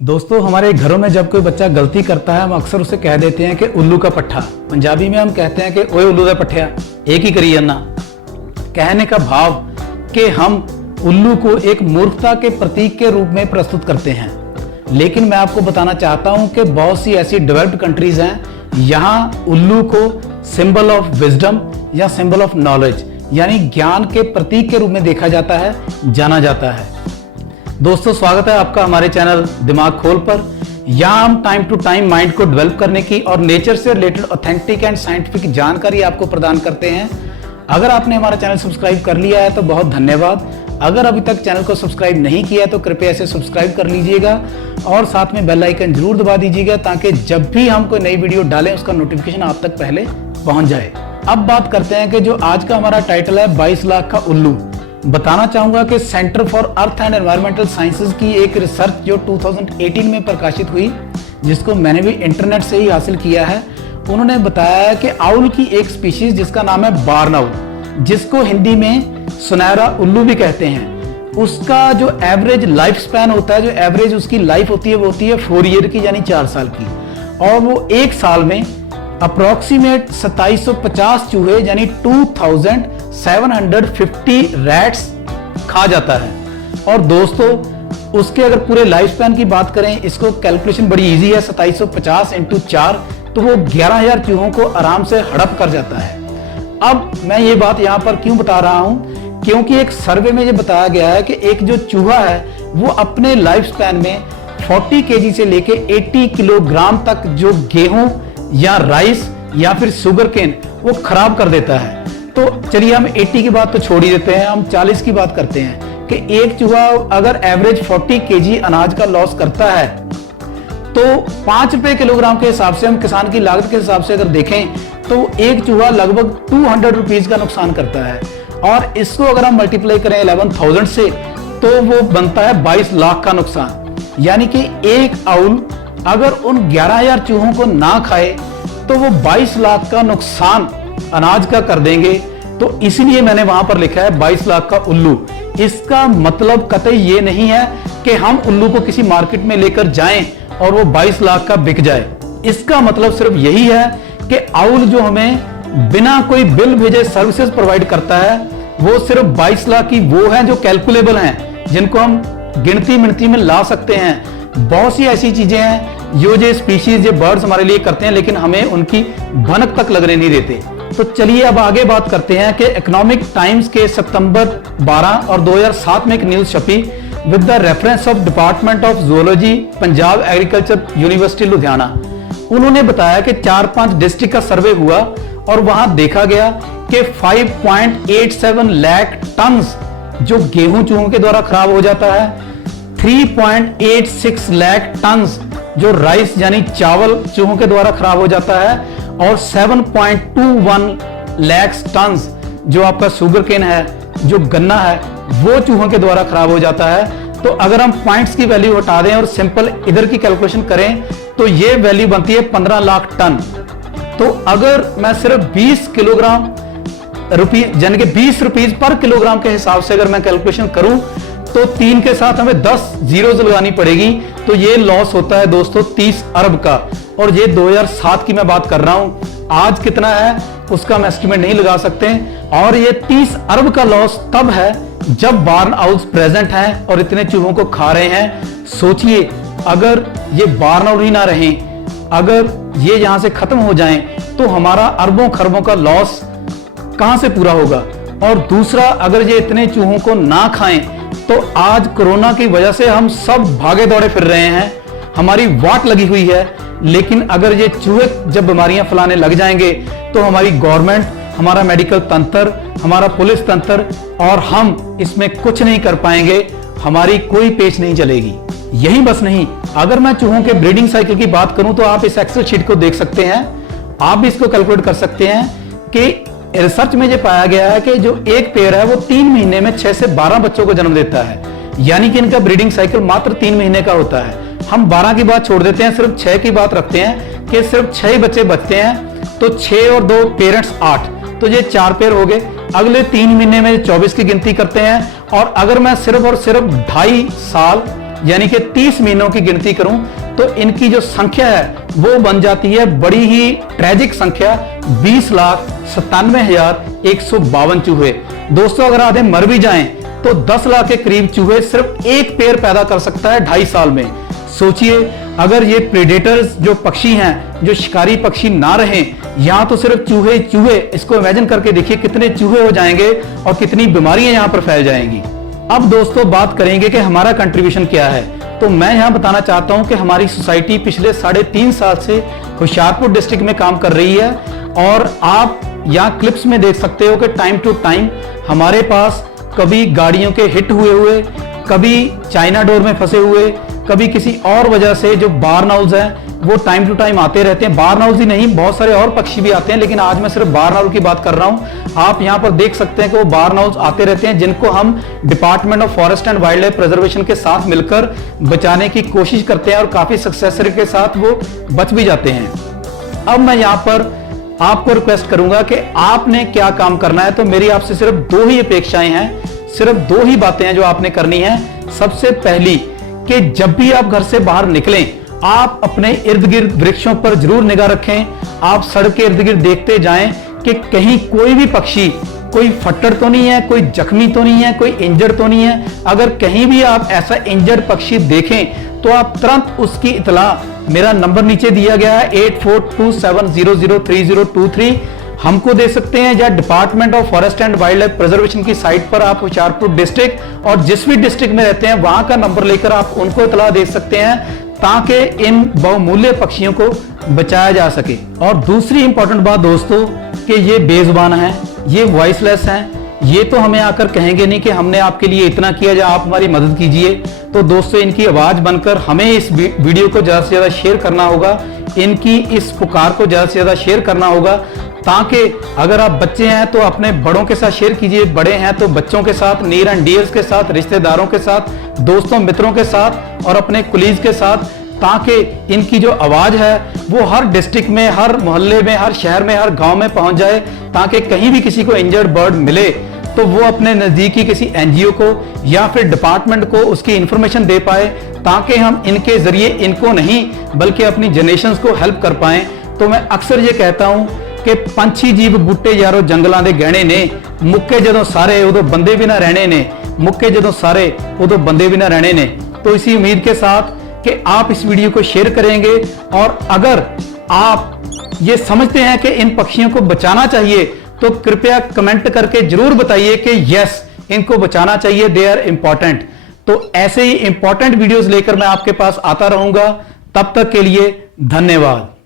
दोस्तों, हमारे घरों में जब कोई बच्चा गलती करता है हम अक्सर उसे कह देते हैं कि उल्लू का पट्ठा। पंजाबी में हम कहते हैं कि ओए उल्लू का पट्ठा, एक ही करिए ना। कहने का भाव कि हम उल्लू को एक मूर्खता के प्रतीक के रूप में प्रस्तुत करते हैं। लेकिन मैं आपको बताना चाहता हूं कि बहुत सी ऐसी डेवलप्ड कंट्रीज हैं, यहाँ उल्लू को सिंबल ऑफ विजडम या सिंबल ऑफ नॉलेज यानी ज्ञान के प्रतीक के रूप में देखा जाता है, जाना जाता है। दोस्तों, स्वागत है आपका हमारे चैनल दिमाग खोल पर। यहाँ हम टाइम टू टाइम माइंड को डेवलप करने की और नेचर से रिलेटेड ऑथेंटिक एंड साइंटिफिक जानकारी आपको प्रदान करते हैं। अगर आपने हमारा चैनल सब्सक्राइब कर लिया है तो बहुत धन्यवाद। अगर अभी तक चैनल को सब्सक्राइब नहीं किया है तो कृपया इसे सब्सक्राइब कर लीजिएगा और साथ में बेल आइकन जरूर दबा दीजिएगा ताकि जब भी हम कोई नई वीडियो डालें उसका नोटिफिकेशन आप तक पहले पहुंच जाए। अब बात करते हैं कि जो आज का हमारा टाइटल है 22 लाख का उल्लू। बताना चाहूंगा कि centre for earth and environmental sciences की एक रिसर्च जो 2018 में प्रकाशित हुई, जिसको मैंने भी इंटरनेट से ही हासिल किया है, उन्होंने बताया है कि आउल की एक स्पीशीज जिसका नाम है बार्न आउल, जिसको हिंदी में सुनहरा उल्लू भी कहते हैं, उसका जो एवरेज लाइफ स्पैन होता है, जो एवरेज उसकी लाइफ होती है वो होती है 4 ईयर की यानी 4 साल की। और वो एक साल में अप्रोक्सीमेट 2750 चूहे यानी 2750 रैट्स खा जाता है। और दोस्तों, उसके अगर पूरे लाइफ स्पैन की बात करें, इसको कैलकुलेशन बड़ी इजी है, 2750 × 4 तो वो 11,000 चूहों को आराम से हड़प कर जाता है। अब मैं ये बात यहाँ पर क्यों बता रहा हूँ, क्योंकि एक सर्वे में ये बताया गया है कि एक जो चूहा है वो अपने लाइफ स्पैन में 40 kg से लेके 80 किलोग्राम तक जो गेहूं या राइस या फिर शुगर केन वो खराब कर देता है। तो चलिए हम 80 की बात तो छोड़ ही देते हैं, हम 40 की बात करते हैं कि एक चूहा अगर एवरेज 40 kg अनाज का लॉस करता है तो 5 रुपए किलोग्राम के हिसाब से, हम किसान की लागत के हिसाब से अगर देखें तो एक चूहा लगभग 200 रुपीज का नुकसान करता है। और इसको अगर हम मल्टीप्लाई करें 11,000 से तो वो बनता है 22 लाख का नुकसान। यानी कि एक आउल अगर उन 11,000 चूहों को ना खाए तो वो 22 लाख का नुकसान अनाज का कर देंगे। तो इसलिए मैंने वहां पर लिखा है 22 लाख का उल्लू। इसका मतलब कतई ये नहीं है कि हम उल्लू को किसी मार्केट में लेकर जाएं और वो 22 लाख का बिक जाए। इसका मतलब सिर्फ यही है कि आउल जो हमें बिना कोई बिल भेजे सर्विसेज प्रोवाइड करता है, वो सिर्फ 22 लाख की वो है जो कैलकुलेबल हैं, जिनको हम गिनती मिनती में ला सकते हैं। बहुत सी ऐसी चीजें हैं जो स्पीशीज, ये बर्ड्स हमारे लिए करते हैं, लेकिन हमें उनकी भनक तक लगने नहीं देते। तो चलिए अब आगे बात करते हैं कि इकोनॉमिक टाइम्स के सितंबर 12 और 2007 में एक न्यूज छपी with the reference of department of zoology, Punjab agriculture university Ludhiana. उन्होंने बताया कि 4-5 डिस्ट्रिक्ट का सर्वे हुआ और वहां देखा गया कि 5.87 लाख टन जो गेहूं चूहों के द्वारा खराब हो जाता है, 3.86 लाख टन जो राइस यानी चावल चूहों के द्वारा खराब हो जाता है, और 7.21 लाख टन जो आपका शुगर केन है, जो गन्ना है, वो चूहों के द्वारा खराब हो जाता है। तो अगर हम पॉइंट्स की वैल्यू हटा दें और सिंपल इधर की कैलकुलेशन करें तो ये वैल्यू बनती है 15 लाख टन। तो अगर मैं सिर्फ 20 किलोग्राम यानी कि 20 रुपीज पर किलोग्राम के हिसाब से अगर मैं कैलकुलेशन करूं तो 3 के साथ हमें 10 जीरोज लगानी पड़ेगी। तो ये लॉस होता है दोस्तों 30 अरब का। और ये 2007 की मैं बात कर रहा हूं, आज कितना है उसका हम एस्टिमेट नहीं लगा सकते। और ये 30 अरब का लॉस तब है जब बार्न आउल्स प्रेजेंट हैं और इतने चूहों को खा रहे हैं। सोचिए, अगर ये बार्न आउल ही ना रहे, अगर ये यहां से खत्म हो जाएं तो हमारा अरबों खरबों का लॉस कहां से पूरा होगा। और दूसरा, अगर ये इतने चूहों को ना खाएं तो आज कोरोना की वजह से हम सब भागे दौड़े फिर रहे हैं, हमारी वाट लगी हुई है। लेकिन अगर ये चूहे जब बीमारियां फैलाने लग जाएंगे तो हमारी गवर्नमेंट, हमारा मेडिकल तंत्र, हमारा पुलिस तंत्र और हम इसमें कुछ नहीं कर पाएंगे, हमारी कोई पेच नहीं चलेगी। यही बस नहीं, अगर मैं चूहों के ब्रीडिंग साइकिल की बात करूं तो आप इस एक्सेल शीट को देख सकते हैं, आप भी इसको कैलकुलेट कर सकते हैं कि रिसर्च में ये पाया गया है कि जो एक पेयर है वो 3 महीने में 6 से 12 बच्चों को जन्म देता है। यानी कि इनका ब्रीडिंग साइकिल मात्र 3 महीने का होता है। हम 12 की बात छोड़ देते हैं, सिर्फ 6 की बात रखते हैं कि सिर्फ 6 बच्चे बचते हैं। तो 6 और 2 पेरेंट्स 8, तो ये 4 पेयर हो गए। अगले 3 महीने में 24 की गिनती करते हैं। और अगर मैं सिर्फ और सिर्फ 2.5 साल यानी कि 30 महीनों की गिनती करूं तो इनकी जो संख्या है वो बन जाती है बड़ी ही ट्रेजिक संख्या 20,97,152 चूहे। दोस्तों अगर आधे मर भी जाएं तो 10 लाख के करीब चूहे सिर्फ एक पेड़ पैदा कर सकता है 2.5 साल में। सोचिए अगर ये प्रेडेटर्स जो पक्षी हैं, जो शिकारी पक्षी ना रहें, यहां तो सिर्फ चूहे चूहे, इसको इमेजिन करके देखिए कितने चूहे हो जाएंगे और कितनी बीमारियां यहां पर फैल जाएंगी। अब दोस्तों बात करेंगे कि हमारा कंट्रीब्यूशन क्या है। तो मैं यहां बताना चाहता हूं कि हमारी सोसाइटी पिछले 3.5 साल से होशियारपुर डिस्ट्रिक्ट में काम कर रही है और आप यहां क्लिप्स में देख सकते हो कि टाइम टू टाइम हमारे पास कभी गाड़ियों के हिट हुए, कभी चाइना डोर में फंसे हुए, कभी किसी और वजह से जो बार्न आउल्स हैं वो टाइम टू टाइम आते रहते हैं। बार्न आउल्स ही नहीं, बहुत सारे और पक्षी भी आते हैं, लेकिन आज मैं सिर्फ बार्न आउल की बात कर रहा हूं। आप यहां पर देख सकते हैं कि वो बार्न आउल्स आते रहते हैं, जिनको हम department of forest and wild life preservation के साथ मिलकर बचाने की कोशिश करते हैं और काफी सक्सेस के साथ वो बच भी जाते हैं। अब मैं यहां पर आपको रिक्वेस्ट करूंगा कि आपने क्या काम करना है। तो मेरी आपसे सिर्फ 2 ही अपेक्षाएं हैं, सिर्फ 2 ही बातें हैं जो आपने करनी है। सबसे पहली कि जब भी आप घर से बाहर निकलें, आप अपने इर्द गिर्द वृक्षों पर जरूर निगाह रखें। आप सड़क के इर्द गिर्द देखते जाएं कि कहीं कोई भी पक्षी, कोई फट्टड़ तो नहीं है, कोई जख्मी तो नहीं है, कोई इंजर्ड तो नहीं है। अगर कहीं भी आप ऐसा इंजर्ड पक्षी देखें तो आप तुरंत उसकी इतला, मेरा नंबर नीचे दिया गया है 8427003023, हमको दे सकते हैं, या department of forest and wild life preservation की साइट पर आप होशियारपुर डिस्ट्रिक्ट और जिस भी डिस्ट्रिक्ट में रहते हैं वहां का नंबर लेकर आप उनको इतला दे सकते हैं ताकि इन बहुमूल्य पक्षियों को बचाया जा सके। और दूसरी इंपॉर्टेंट बात दोस्तों कि ये बेजुबान हैं, ये वॉइसलेस हैं, ये तो हमें आकर कहेंगे नहीं कि हमने आपके लिए इतना किया या आप हमारी मदद कीजिए। तो दोस्तों इनकी आवाज बनकर हमें इस वीडियो को ज्यादा से ज्यादा शेयर करना होगा, इनकी इस पुकार को ज्यादा से ज्यादा शेयर करना होगा, ताकि अगर आप बच्चे हैं तो अपने बड़ों के साथ शेयर कीजिए, बड़े हैं तो बच्चों के साथ, नियर एंड डियर्स के साथ, रिश्तेदारों के साथ, दोस्तों मित्रों के साथ और अपने कुलीग के साथ, ताकि इनकी जो आवाज है वो हर डिस्ट्रिक्ट में, हर मोहल्ले में, हर शहर में, हर गांव में पहुंच जाए, ताकि कहीं भी किसी को इंजर्ड बर्ड मिले तो वो अपने नजदीकी किसी एनजीओ को या फिर डिपार्टमेंट को उसकी इंफॉर्मेशन दे पाए, ताकि हम इनके जरिए इनको नहीं बल्कि अपनी जनरेशंस को हेल्प कर पाए। तो मैं अक्सर ये कहता हूं कि पंछी जीव बूटे यारो जंगलों के गहने ने, मुक्के जदों सारे उदों बंदे भी ना रहने ने, मुक्के जदों सारे उदों बंदे भी ना रहने ने। तो इसी उम्मीद के साथ कि आप इस वीडियो को शेयर करेंगे और अगर आप ये समझते हैं कि इन पक्षियों को बचाना चाहिए तो कृपया कमेंट करके जरूर बताइए कि यस इनको बचाना चाहिए, दे आर इंपॉर्टेंट। तो ऐसे ही इंपॉर्टेंट वीडियोस लेकर मैं आपके पास आता रहूंगा। तब तक के लिए धन्यवाद।